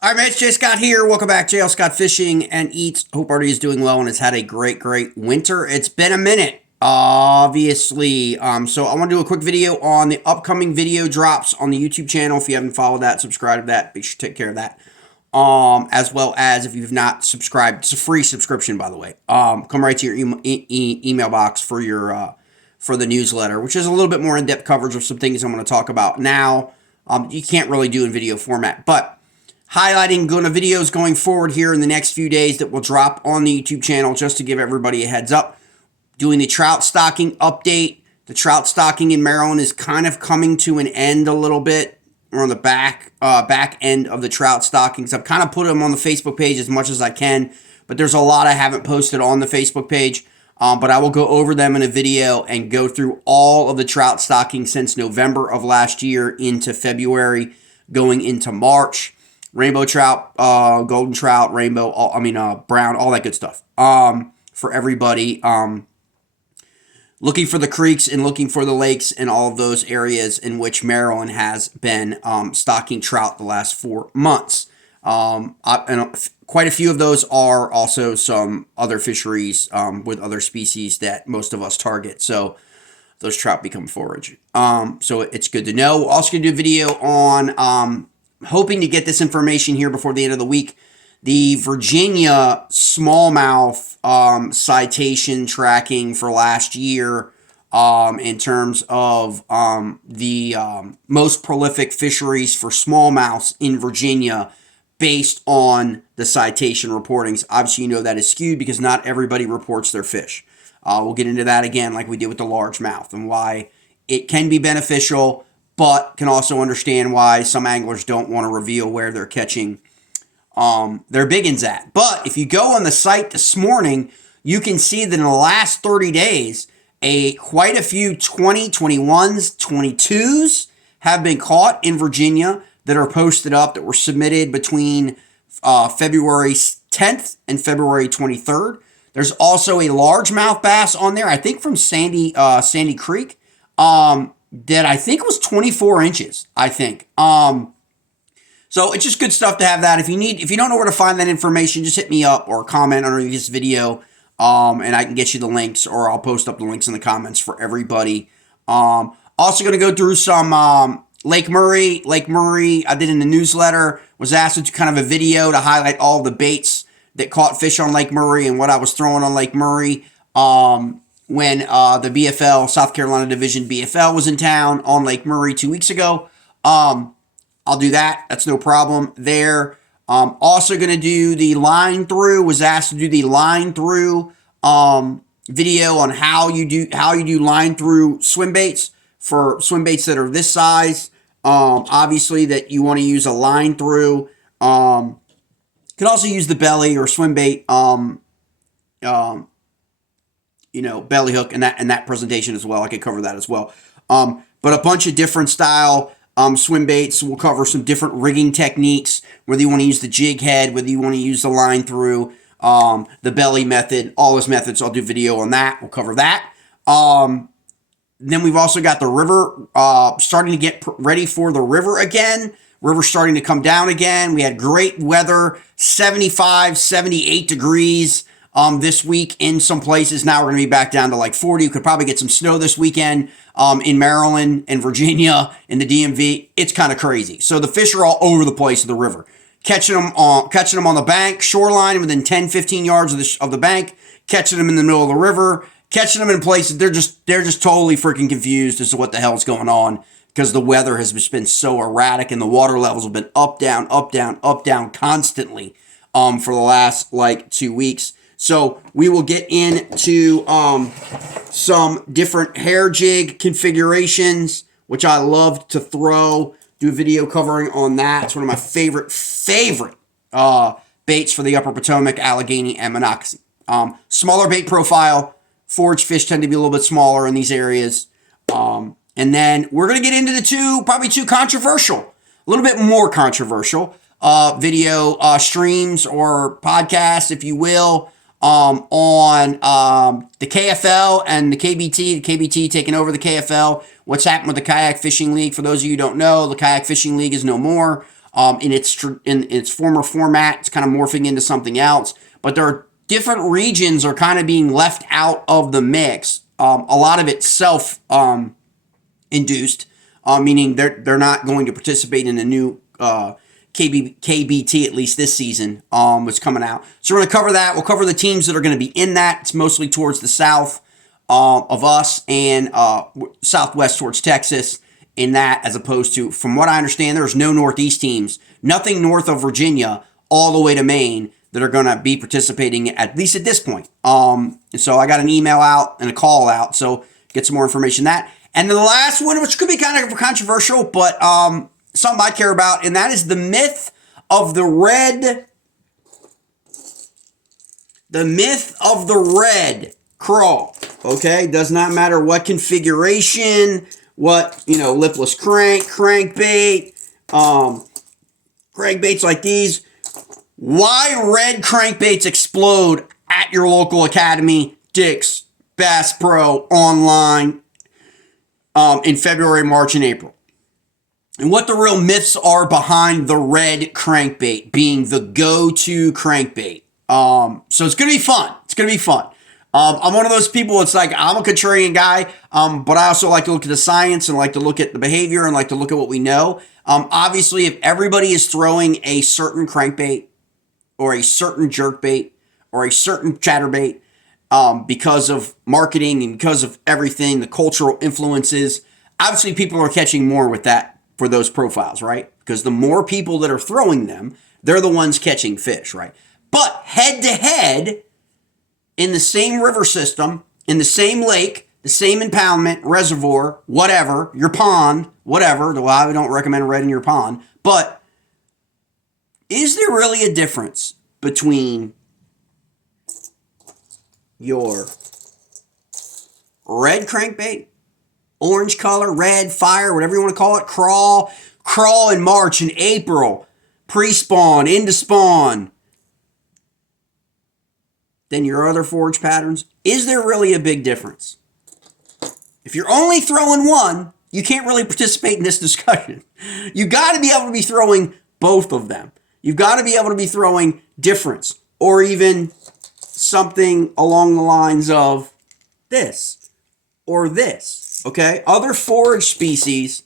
All right, mates, Jay Scott here. Welcome back. JL Scott Fishing and Eats. Hope everybody is doing well and has had a great winter. It's been a minute, obviously. So I want to do a quick video on the upcoming video drops on the YouTube channel. If you haven't followed that, subscribe to that. Be sure to take care of that. As well as if you've not subscribed, it's a free subscription, by the way. Come right to your email box for your for the newsletter, which is a little bit more in-depth coverage of some things I'm going to talk about now. You can't really do in video format, but highlighting videos going forward here in the next few days that will drop on the YouTube channel just to give everybody a heads up. Doing the trout stocking update. The trout stocking in Maryland is kind of coming to an end a little bit. We're on the back end of the trout stockings. I've kind of put them on the Facebook page as much as I can, but there's a lot I haven't posted on the Facebook page. But I will go over them in a video and go through all of the trout stocking since November of last year into February, going into March. Rainbow trout, golden trout, rainbow, brown, all that good stuff. For everybody, looking for the creeks and looking for the lakes and all of those areas in which Maryland has been stocking trout the last 4 months. And quite a few of those are also some other fisheries with other species that most of us target. So those trout become forage. So it's good to know. We're also going to do a video on hoping to get this information here before the end of the week. The Virginia smallmouth citation tracking for last year in terms of the most prolific fisheries for smallmouths in Virginia based on the citation reportings. Obviously, you know that is skewed because not everybody reports their fish. We'll get into that again like we did with the largemouth and why it can be beneficial, but can also understand why some anglers don't want to reveal where they're catching their biggins at. But if you go on the site this morning, you can see that in the last 30 days, quite a few 20, 21s, 22s have been caught in Virginia that are posted up that were submitted between February 10th and February 23rd. There's also a largemouth bass on there, I think from Sandy Creek. That I think was 24 inches, I think. So it's just good stuff to have that. If you don't know where to find that information, just hit me up or comment underneath this video, and I can get you the links, or I'll post up the links in the comments for everybody. Also going to go through some Lake Murray. Lake Murray, I did in the newsletter, was asked to do kind of a video to highlight all the baits that caught fish on Lake Murray and what I was throwing on Lake Murray. When the BFL, South Carolina Division BFL, was in town on Lake Murray 2 weeks ago. I'll do that. That's no problem there. Also going to do the line through. Was asked to do the line through video on how you do line through swim baits for swim baits that are this size. Obviously, that you want to use a line through. You can also use the belly or swim bait. Belly hook and that presentation as well. I could cover that as well. But a bunch of different style swim baits. We'll cover some different rigging techniques, whether you want to use the jig head, whether you want to use the line through, the belly method, all those methods. I'll do video on that. We'll cover that. Then we've also got the river starting to get ready for the river again. River's starting to come down again. We had great weather, 75, 78 degrees. This week in some places. Now we're going to be back down to like 40. You could probably get some snow this weekend in Maryland and Virginia in the DMV. It's kind of crazy. So the fish are all over the place of the river. Catching them on the bank, shoreline within 10, 15 yards of the bank, catching them in the middle of the river, catching them in places they're just totally freaking confused as to what the hell's going on because the weather has just been so erratic and the water levels have been up, down, up, down, up, down constantly for the last like 2 weeks. So we will get into some different hair jig configurations, which I love to throw. Do a video covering on that. It's one of my favorite baits for the Upper Potomac, Allegheny, and Monocacy. Smaller bait profile. Forage fish tend to be a little bit smaller in these areas. And then we're going to get into the probably two controversial, a little bit more controversial video streams or podcasts, if you will. On the KFL and the KBT. The KBT taking over the KFL. What's happened with the Kayak Fishing League? For those of you who don't know, the Kayak Fishing League is no more. in its former format. It's kind of morphing into something else, but there are different regions are kind of being left out of the mix. A lot of it self induced, meaning they're not going to participate in the new KBT, at least this season, was coming out. So we're going to cover that. We'll cover the teams that are going to be in that. It's mostly towards the south of us and southwest towards Texas in that, as opposed to, from what I understand, there's no Northeast teams, nothing north of Virginia all the way to Maine that are going to be participating, at least at this point. So I got an email out and a call out, so get some more information on that. And then the last one, which could be kind of controversial, but something I care about, and that is the myth of the red. The myth of the red crawl. Okay, does not matter what configuration, what, lipless crankbait, crankbaits like these. Why red crankbaits explode at your local academy, Dick's, Bass Pro, online, in February, March, and April. And what the real myths are behind the red crankbait being the go-to crankbait. So it's going to be fun. It's going to be fun. I'm one of those people, it's like, I'm a contrarian guy, but I also like to look at the science and like to look at the behavior and like to look at what we know. Obviously, if everybody is throwing a certain crankbait or a certain jerkbait or a certain chatterbait, because of marketing and because of everything, the cultural influences, obviously people are catching more with that for those profiles, right? Because the more people that are throwing them, they're the ones catching fish, right? But head to head, in the same river system, in the same lake, the same impoundment, reservoir, whatever, your pond, whatever, though I don't recommend red in your pond, but is there really a difference between your red crankbait, orange color, red, fire, whatever you want to call it, crawl in March and April, pre-spawn, into spawn, than your other forage patterns? Is there really a big difference? If you're only throwing one, you can't really participate in this discussion. You got to be able to be throwing both of them. You've got to be able to be throwing difference, or even something along the lines of this or this, okay? Other forage species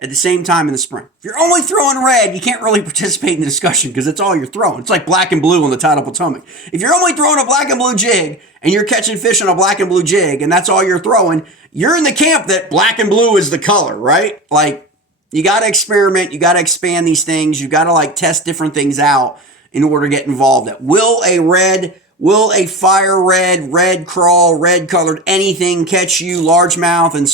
at the same time in the spring. If you're only throwing red, you can't really participate in the discussion because it's all you're throwing. It's like black and blue on the tidal Potomac. If you're only throwing a black and blue jig and you're catching fish on a black and blue jig and that's all you're throwing, you're in the camp that black and blue is the color, right? Like, you got to experiment. You got to expand these things. You got to like test different things out in order to get involved. Will a fire red crawl, red colored anything catch you largemouth and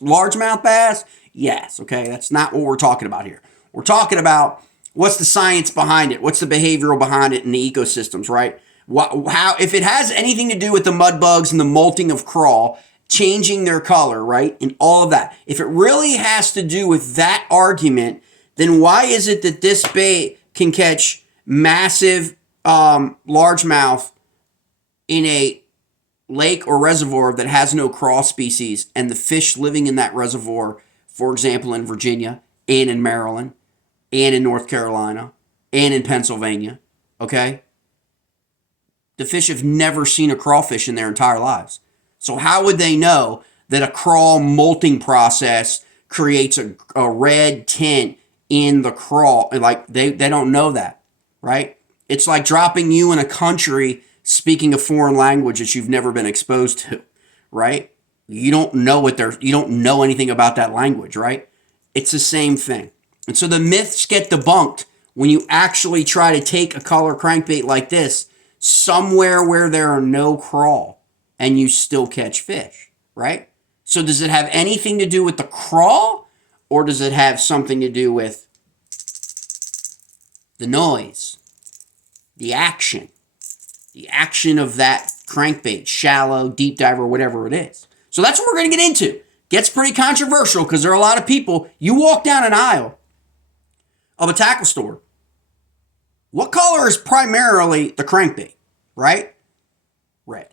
largemouth bass? Yes, okay, that's not what we're talking about here. We're talking about what's the science behind it, what's the behavioral behind it in the ecosystems, right? How, if it has anything to do with the mud bugs and the molting of crawl, changing their color, right, and all of that. If it really has to do with that argument, then why is it that this bait can catch massive largemouth in a lake or reservoir that has no crawl species, and the fish living in that reservoir, for example, in Virginia and in Maryland and in North Carolina and in Pennsylvania, okay? The fish have never seen a crawfish in their entire lives. So how would they know that a crawl molting process creates a red tint in the crawl? Like, they don't know that, right? It's like dropping you in a country speaking a foreign language that you've never been exposed to, right? You don't know you don't know anything about that language, right? It's the same thing. And so the myths get debunked when you actually try to take a color crankbait like this somewhere where there are no crawl and you still catch fish, right? So does it have anything to do with the crawl, or does it have something to do with the noise, the action of that crankbait, shallow, deep dive, or whatever it is? So that's what we're going to get into. Gets pretty controversial because there are a lot of people. You walk down an aisle of a tackle store. What color is primarily the crankbait, right? Red.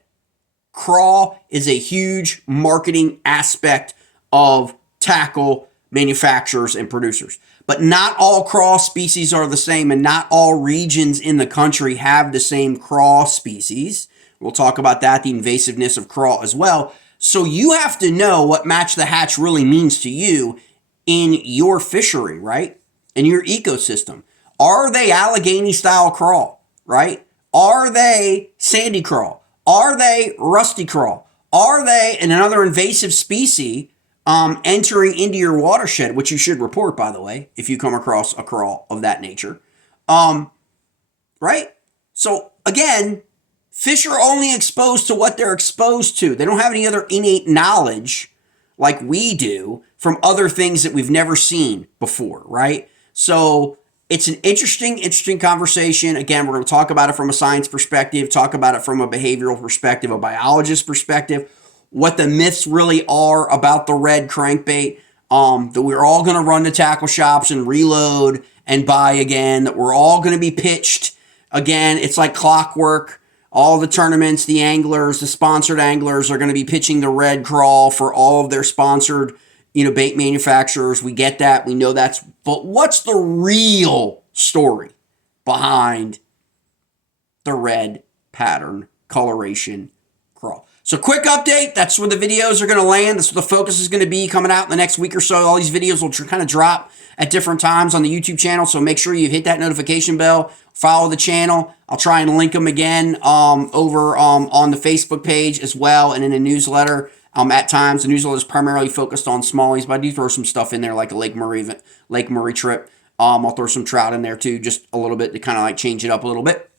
Crawl is a huge marketing aspect of tackle manufacturers and producers. But not all crawl species are the same, and not all regions in the country have the same crawl species. We'll talk about that, the invasiveness of crawl as well. So you have to know what match the hatch really means to you in your fishery, right? In your ecosystem. Are they Allegheny style crawl, right? Are they sandy crawl? Are they rusty crawl? Are they another invasive species entering into your watershed, which you should report, by the way, if you come across a crawl of that nature, right? So again, fish are only exposed to what they're exposed to. They don't have any other innate knowledge like we do from other things that we've never seen before, right? So it's an interesting conversation. Again, we're going to talk about it from a science perspective, talk about it from a behavioral perspective, a biologist perspective, what the myths really are about the red crankbait, that we're all going to run to tackle shops and reload and buy again, that we're all going to be pitched again. It's like clockwork. All the tournaments, the anglers, the sponsored anglers are going to be pitching the red crawl for all of their sponsored, bait manufacturers. We get that. We know that's, but what's the real story behind the red pattern coloration crawl? So quick update. That's where the videos are going to land. That's where the focus is going to be coming out in the next week or so. All these videos will kind of drop at different times on the YouTube channel. So make sure you hit that notification bell, follow the channel. I'll try and link them again over on the Facebook page as well, and in the newsletter. At times, the newsletter is primarily focused on smallies, but I do throw some stuff in there like a Lake Murray trip. I'll throw some trout in there too, just a little bit to kind of like change it up a little bit.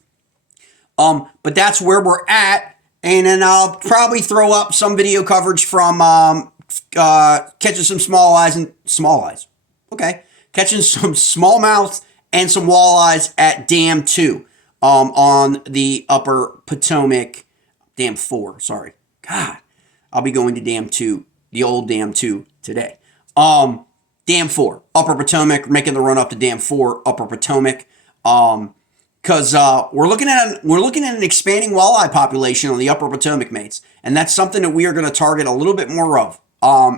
But that's where we're at. And then I'll probably throw up some video coverage from catching some small eyes. Okay. Catching some smallmouth and some walleyes at Dam 2 on the upper Potomac, Dam 4, sorry. God, I'll be going to Dam 2, the old Dam 2 today. Dam 4, upper Potomac, making the run up to Dam 4, upper Potomac. Because we're looking at an expanding walleye population on the upper Potomac, mates, and that's something that we are going to target a little bit more of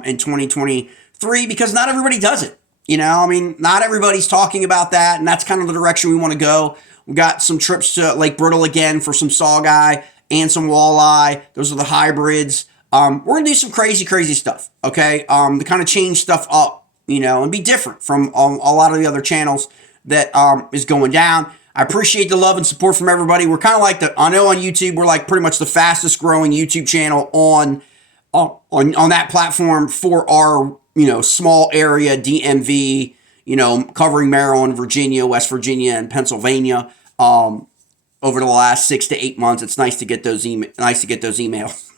in 2023, because not everybody does it. Not everybody's talking about that, and that's kind of the direction we want to go. We got some trips to Lake Brittle again for some saugeye and some walleye. Those are the hybrids. We're gonna do some crazy stuff. Okay, to kind of change stuff up, and be different from a lot of the other channels that is going down. I appreciate the love and support from everybody. We're kind of like I know on YouTube, we're like pretty much the fastest growing YouTube channel on that platform for our, small area, DMV, covering Maryland, Virginia, West Virginia, and Pennsylvania, over the last 6 to 8 months. It's nice to get those emails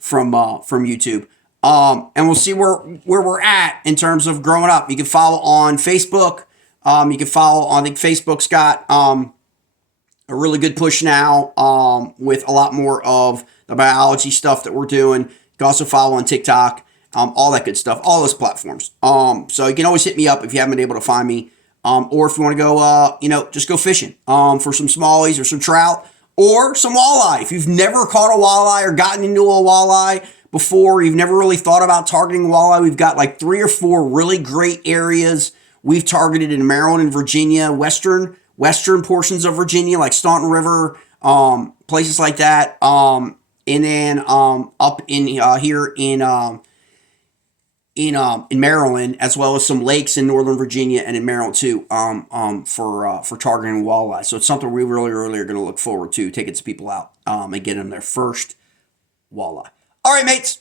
from YouTube. And we'll see where we're at in terms of growing up. You can follow on Facebook. You can follow, I think Facebook's got a really good push now with a lot more of the biology stuff that we're doing. You can also follow on TikTok, all that good stuff, all those platforms. So you can always hit me up if you haven't been able to find me. Or if you want to go, just go fishing for some smallies or some trout or some walleye. If you've never caught a walleye or gotten into a walleye before, you've never really thought about targeting walleye, we've got like 3 or 4 really great areas we've targeted in Maryland and Virginia, western portions of Virginia, like Staunton River, places like that. And then up in here in Maryland, as well as some lakes in Northern Virginia and in Maryland too, for targeting walleye. So it's something we really are going to look forward to, taking some people out and getting their first walleye. All right, mates.